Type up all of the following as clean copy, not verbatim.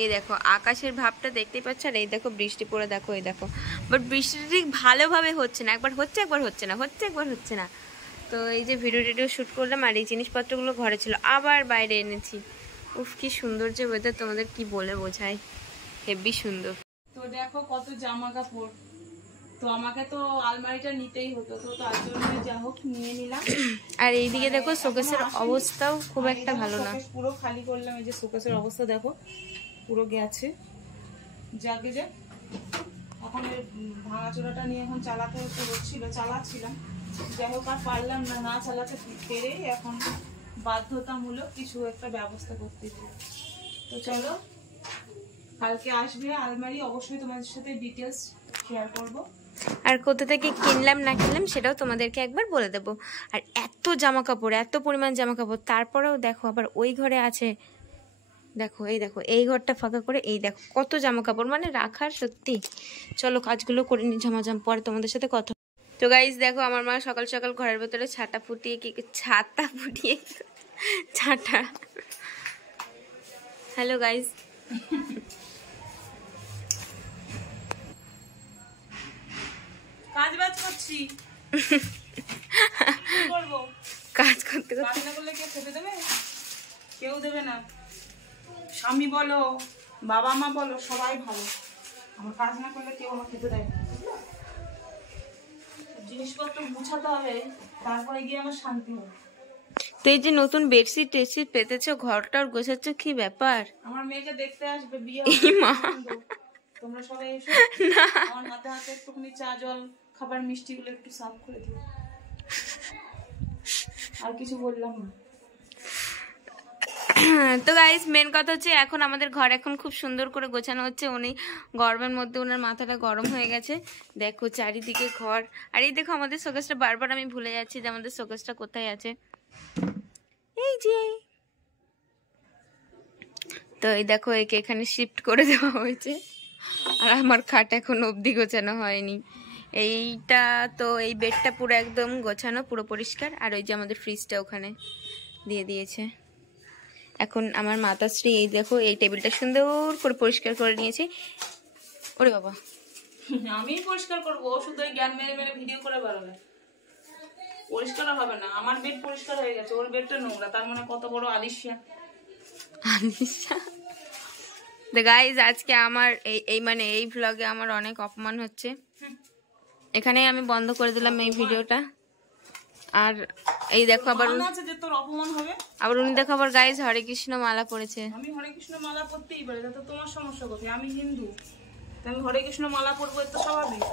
এই দেখো আকাশের ভাবটা দেখতে পাচ্ছ, আর এই দেখো বৃষ্টি পড়ে দেখো, এই দেখো। বাট বৃষ্টিটা ঠিক ভালোভাবে হচ্ছে না, একবার হচ্ছে একবার হচ্ছে না, হচ্ছে একবার হচ্ছে না। তো এই যে ভিডিও টিডিও শ্যুট করলাম, আর এই জিনিসপত্রগুলো ঘরে ছিল, আবার বাইরে এনেছি। উফ কি সুন্দর যে ওয়েদার, তোমাদের কি বলে বোঝায়, হেভি সুন্দর। তো দেখো কত জামা কাপড়, তো আমাকে তো আলমারিটা নিতেই হতো, তো তার জন্য যা হোক নিয়ে নিলাম। আর এইদিকে দেখো শোকেসের অবস্থাও খুব একটা ভালো না, পুরো খালি করলাম। এই যে শোকেসের অবস্থা দেখো পুরো গেছে, যাকে যে এখন ভাঙাচোরাটা নিয়ে এখন চালাতে হচ্ছিল, চালাচ্ছিলাম, যাই হোক আর পারলাম না, না চালাতে পেরে এখন বাধ্যতামূলক কিছু একটা ব্যবস্থা করতে চাই। তো চলো কালকে আসবে আলমারি, অবশ্যই তোমাদের সাথে ডিটেলস শেয়ার করবো, আর কোথা থেকে কিনলাম না কিনলাম সেটাও তোমাদেরকে একবার বলে দেবো। আর এত জামা কাপড়, এত পরিমাণ জামা কাপড়, তারপরেও দেখো আবার ওই ঘরে আছে, দেখো এই দেখো এই ঘরটা ফাঁকা করে, এই দেখো কত জামা কাপড়, মানে রাখার সত্যি। চলো কাজগুলো করে নি ঝামাঝাম, পরে তোমাদের সাথে কথা। তো গাইজ দেখো আমার মা সকাল সকাল ঘরের ভেতরে ছাতা ফুটিয়ে ছাতা, হ্যালো গাইজ। কাজ বাজ করছি, করবো কাজ করতে করতে কাজ না করলে কেউ খেতে দেবে? কেউ দেবে না, স্বামী বলো বাবা মা বলো সবাই ভালো, আমার কাজ না করলে কেউ আমার খেতে দেয় না। জিনিসপত্র গুছাতে হবে, তারপরে গিয়ে আমার শান্তি হবে। তো এই যে নতুন বেডশিট টেডশিট পেতেছো, ঘরটার গোছাচ্ছ, কি ব্যাপার? আমার মেয়েকে দেখতে আসবে, বিয়ে মা তোমরা সবাই এসো, না আমার হাতে হাতে একটুখানি চা জল খাবার মিষ্টিগুলো একটু সার্ভ করে দিও, আর কিছু বললাম না। তো গাইস মেন কথা হচ্ছে এখন আমাদের ঘর এখন খুব সুন্দর করে গোছানো হচ্ছে। উনি গরমের মধ্যে ওনার মাথাটা গরম হয়ে গেছে, দেখো চারিদিকে ঘর। আর এই দেখো আমাদের শোকেসটা, বারবার আমি ভুলে যাচ্ছি যে আমাদের শোকেসটা কোথায় আছে, এই যে। তো এই দেখো একে এখানে শিফট করে দেওয়া হয়েছে, আর আমার খাট এখন অবধি গোছানো হয়নি। এইটা তো এই বেডটা পুরো একদম গোছানো, পুরো পরিষ্কার। আর ওই যে আমাদের ফ্রিজটা ওখানে দিয়ে দিয়েছে। এখন আমার মাতাশ্রী এই দেখো এই টেবিলটা সুন্দর করে পরিষ্কার করে নিয়েছে। ওরে বাবা, আমি পরিষ্কার করবো, ও শুধু জ্ঞান মেরে মেরে ভিডিও করে বেরোবে, পরিষ্কার হবে না। আমার বেড পরিষ্কার হয়ে গেছে, ওর বেডটা নোংরা, তার মানে কত বড় আলিশা। গাইজ আজকে আমার এই মানে এই ভ্লগে আমার অনেক অপমান হচ্ছে, এখানেই আমি বন্ধ করে দিলাম এই ভিডিওটা। আর এই দেখো আবার আছে যে তোর অপমান হবে, আবার উনি দেখো আবার গাইজ হরে কৃষ্ণ মালা পড়েছে। আমি হরে কৃষ্ণ মালা পড়তেই পারি, তো তোমার সমস্যা কোথায়? আমি হিন্দু, আমি হরে কৃষ্ণ মালা পড়বো, এটা স্বাভাবিক,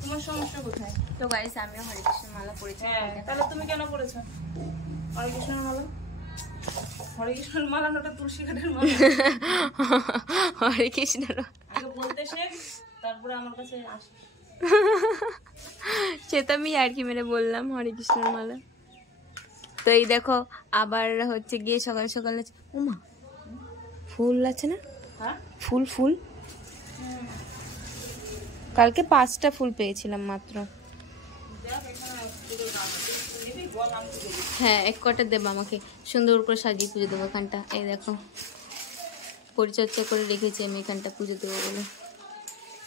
তোমার সমস্যা কোথায়? তো গাইজ আমিও হরে কৃষ্ণ মালা পড়েছি। হ্যাঁ, তাহলে তুমি কেন পড়েছো হরে কৃষ্ণের মালা? হরে কৃষ্ণের মালা ওটা তুলসী কাঠের মালা। হরে কৃষ্ণ আগে বলতে শেখ, তারপরে আমার কাছে আসে। সে তো আমি আর কি মেরে বললাম হরে কৃষ্ণের মালা। তো এই দেখো আবার হচ্ছে গিয়ে সকাল সকালে, ওমা ফুল আছে না? হ্যাঁ ফুল ফুল কালকে 5টা ফুল পেয়েছিলাম মাত্র। হ্যাঁ এক কটা দেবো আমাকে, সুন্দর করে সাজিয়ে পুজো দেবো এখানটা। এই দেখো পরিচর্যা করে রেখেছি আমি এখানটা পুজো দেবো বলে।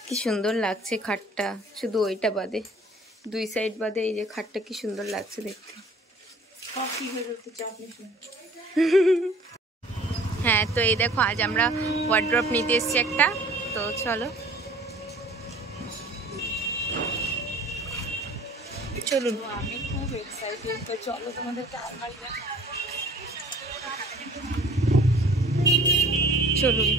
কি সুন্দর লাগছে খাটটা, শুধু ওইটা বাদে, 2 সাইড বাদে এই যে খাটটা কি সুন্দর লাগছে দেখতে। হ্যাঁ তো এই দেখো আজ আমরা ওয়ার্ড্রপ নিতে এসেছি একটা, তো চলো চলুন। আমি খুব এক্সাইটেড, তো চলো তোমাদেরকে আলমারি দেখাই। চলুন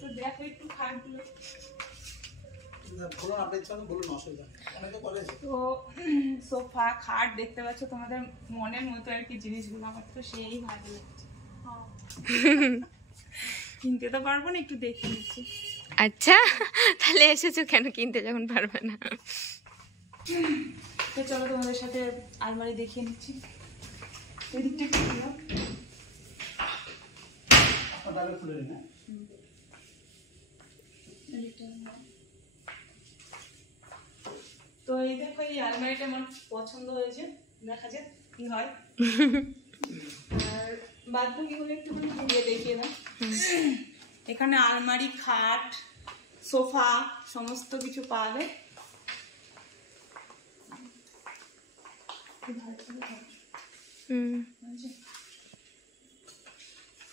তো দেখো একটু খাটগুলো, তো সোফা খাট দেখতে পাচ্ছ তোমাদের মনের মতো আর কি জিনিসগুলো, আমার তো সেই ভালো লাগছে। কিনতে তো পারবো না, একটু দেখে নিচ্ছি। আচ্ছা তাহলে এসেছো কেন কিনতে যখন পারবে না? তো চলো তোমাদের সাথে আলমারি দেখিয়ে নিচ্ছি। ওই দিকটা একটু খুলো। এই দেখো এই আলমারিটা আমার পছন্দ হয়েছে, দেখা যাক কি হয়। আর বাদ বাকিগুলো একটুখানি ঘুরিয়ে দেখিয়ে দাও। এখানে আলমারি, খাট, সোফা সমস্ত কিছু পাওয়া যায়।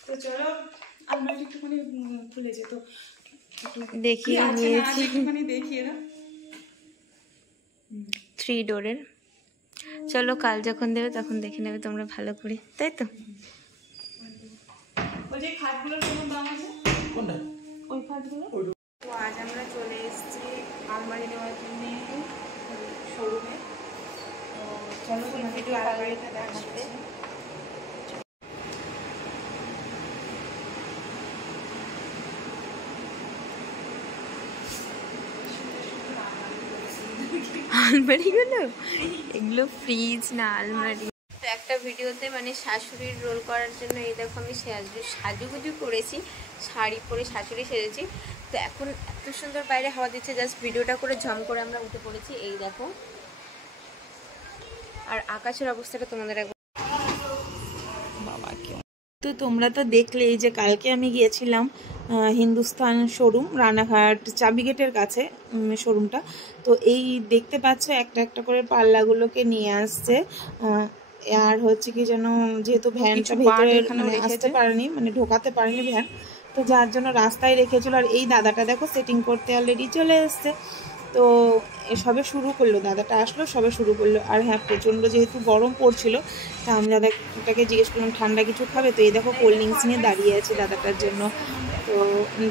তো চলো আলমারি একটুখানি খুলেছে তো দেখিয়ে নিয়েছি, একটুখানি দেখিয়ে দাও। 3 ডোরের। চলো কাল যখন দেবে তখন দেখে নেবে তোমরা ভালো করে, তাই তো? ওই যে খাটগুলোর কেমন দাম আছে? কোনটা? ওই খাটগুলো। তো আজ আমরা চলে এসেছি আলমারি নেওয়ার জন্য শোরুমে। তো চলো তোমাকে একটু আলমারিটা দেখাতে। আলমারিগুলো এগুলো ফ্রিজ না আলমারি। তো একটা ভিডিওতে মানে শাশুড়ির রোল করার জন্য এই দেখো আমি সাজুগুজু করেছি, শাড়ি পরে শাশুড়ি সেজেছি। তো এখন এত সুন্দর বাইরে হাওয়া দিচ্ছে, জাস্ট ভিডিওটা করে ঝম করে আমরা উঠে পড়েছি। এই দেখো, আর আকাশের অবস্থাটা তোমাদের একবার বাবা কেউ। তো তোমরা তো দেখলে যে কালকে আমি গিয়েছিলাম হিন্দুস্তান শোরুম, রানাঘাট চাবিগেটের কাছে শোরুমটা। তো এই দেখতে পাচ্ছ একটা একটা করে পাল্লাগুলোকে নিয়ে আসছে। আর হচ্ছে কি যেন, যেহেতু ভ্যানটা ভেতরে আসতে পারেনি, মানে ঢোকাতে পারেনি ভ্যান, তো যার জন্য রাস্তায় রেখেছিল। আর এই দাদাটা দেখো সেটিং করতে অলরেডি চলে এসছে। তো সবে শুরু করলো, দাদাটা আসলো সবে শুরু করলো। আর হ্যাঁ, প্রচণ্ড যেহেতু গরম পড়ছিল, তা আমি দাদাটাকে জিজ্ঞেস করলাম ঠান্ডা কিছু খাবে। তো এই দেখো কোল্ড ড্রিঙ্কস নিয়ে দাঁড়িয়ে আছে দাদাটার জন্য। তো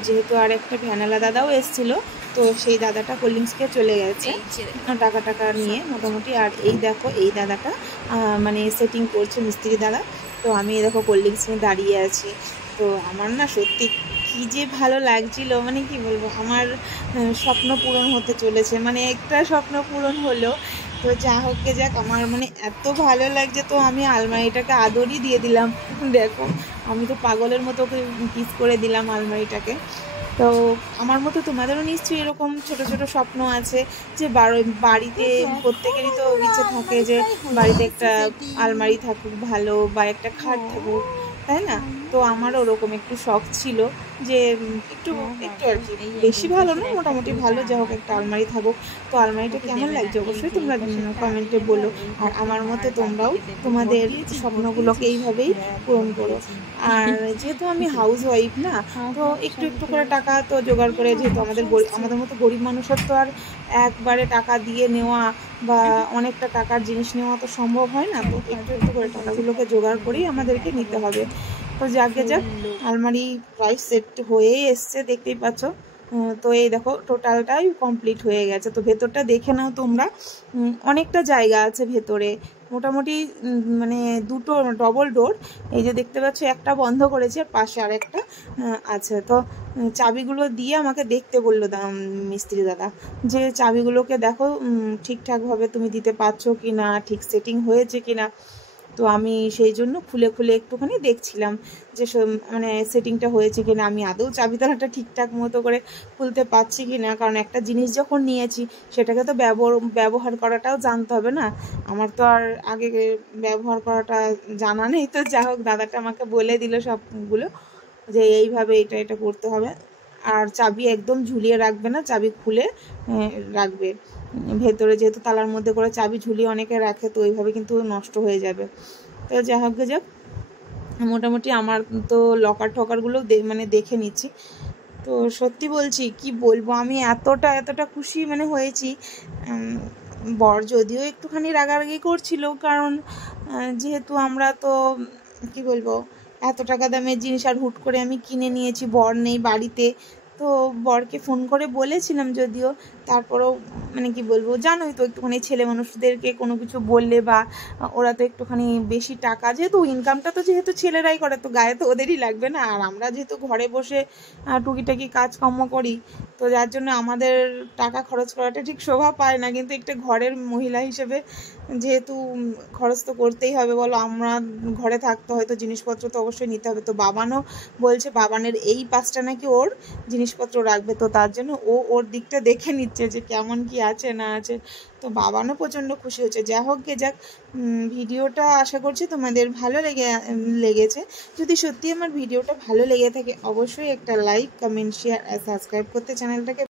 যেহেতু আর একটা ভ্যানালা দাদাও এসেছিলো, তো সেই দাদাটা কোল্ড ড্রিঙ্কস খেয়ে চলে গেছে টাকা নিয়ে মোটামুটি। আর এই দেখো এই দাদাটা মানে সেটিং করছে, মিস্ত্রি দাদা। তো আমি দেখো কোল্ড ড্রিঙ্কস নিয়ে দাঁড়িয়ে আছি। তো আমার না সত্যি কি যে ভালো লাগছিল, মানে কি বলবো, আমার স্বপ্ন পূরণ হতে চলেছে, মানে একটা স্বপ্ন পূরণ হলো। তো যা হোক গে যাক, আমার মানে এত ভালো লাগছে। তো আমি আলমারিটাকে আদরই দিয়ে দিলাম, দেখো আমি তো পাগলের মতো কিস করে দিলাম আলমারিটাকে। তো আমার মতো তোমাদেরও নিশ্চয়ই এরকম ছোট ছোট স্বপ্ন আছে, যে বাড়িতে প্রত্যেকেরই তো ইচ্ছে থাকে যে বাড়িতে একটা আলমারি থাকুক ভালো, বা একটা খাট থাকুক, তাই না? তো আমারও ওরকম একটু শখ ছিল যে একটু আর কি, বেশি ভালো না, মোটামুটি ভালো, যা হোক একটা আলমারি থাকুক। তো আলমারিটা কেমন লাগছে অবশ্যই তোমরা কমেন্টে বলো। আর আমার মতো তোমরাও তোমাদের স্বপ্নগুলোকে এইভাবেই পূরণ করো। আর যেহেতু আমি হাউস ওয়াইফ না, তো একটু একটু করে টাকা তো জোগাড় করে, যেহেতু আমাদের মতো গরিব মানুষের তো আর একবারে টাকা দিয়ে নেওয়া বা অনেকটা টাকার জিনিস নেওয়া তো সম্ভব হয় না। তো একটু একটু করে টাকাগুলোকে জোগাড় করেই আমাদেরকে নিতে হবে। তো যাকে যাক, আলমারি প্রায় সেট হয়েই এসছে, দেখতেই পাচ্ছ। তো এই দেখো টোটালটাই কমপ্লিট হয়ে গেছে। তো ভেতরটা দেখে নাও তোমরা, অনেকটা জায়গা আছে ভেতরে, মোটামুটি মানে দুটো ডবল ডোর। এই যে দেখতে পাচ্ছ একটা বন্ধ করেছি, আর পাশে আর একটা আছে। তো চাবিগুলো দিয়ে আমাকে দেখতে বললো মিস্ত্রি দাদা, যে চাবিগুলোকে দেখো ঠিকঠাকভাবে তুমি দিতে পারছো কি না, ঠিক সেটিং হয়েছে কি না। তো আমি সেই জন্য খুলে খুলে একটুখানি দেখছিলাম যে মানে সেটিংটা হয়েছে কিনা, আমি আদৌ চাবিতালাটা ঠিকঠাক মতো করে খুলতে পারছি কিনা। কারণ একটা জিনিস যখন নিয়েছি সেটাকে তো ব্যবহার করাটাও জানতে হবে না, আমার তো আর আগে ব্যবহার করাটা জানা নেই। তো যা হোক, দাদাটা আমাকে বলে দিল সবগুলো, যে এইভাবে এটা করতে হবে। আর চাবি একদম ঝুলিয়ে রাখবে না, চাবি খুলে রাখবে ভেতরে, যেহেতু তালার মধ্যে করে চাবি ঝুলিয়ে অনেকে রাখে, তো ওইভাবে কিন্তু নষ্ট হয়ে যাবে। তো যা হোক যাক, মোটামুটি আমার তো লকার ঠকারগুলো মানে দেখে নিচ্ছি। তো সত্যি বলছি, কি বলবো, আমি এতটা খুশি মানে হয়েছি। বর যদিও একটুখানি রাগারাগি করছিল, কারণ যেহেতু আমরা তো কি বলবো, এত টাকা দামের জিনিস আর হুট করে আমি কিনে নিয়েছি, বর নেই বাড়িতে। তো বরকে ফোন করে বলেছিলাম যদিও, তারপরেও মানে কি বলবো, জানোই তো একটুখানি ছেলে মানুষদেরকে কোনো কিছু বললে, বা ওরা তো একটুখানি বেশি টাকা, যেহেতু ইনকামটা তো যেহেতু ছেলেরাই করে, তো গায়ে তো ওদেরই লাগবে না। আর আমরা যেহেতু ঘরে বসে টুকিটাকি কাজকর্ম করি, তো যার জন্য আমাদের টাকা খরচ করাটা ঠিক শোভা পায় না। কিন্তু একটা ঘরের মহিলা হিসেবে যেহেতু খরচ তো করতেই হবে, বলো, আমরা ঘরে থাকতে হয়তো জিনিসপত্র তো অবশ্যই নিতে হবে। তো বাবানও বলছে, বাবানের এই পাশটা নাকি ওর জিনিসপত্র রাখবে, তো তার জন্য ওর দিকটা দেখে নিচ্ছে যে কেমন কি আছে না আছে। তো বাবানও প্রচণ্ড খুশি হচ্ছে। যা হোক গে যাক, ভিডিওটা আশা করছি তোমাদের ভালো লেগেছে। যদি সত্যি আমার ভিডিওটা ভালো লেগে থাকে অবশ্যই একটা লাইক, কমেন্ট, শেয়ার আর সাবস্ক্রাইব করতে চ্যানেলটাকে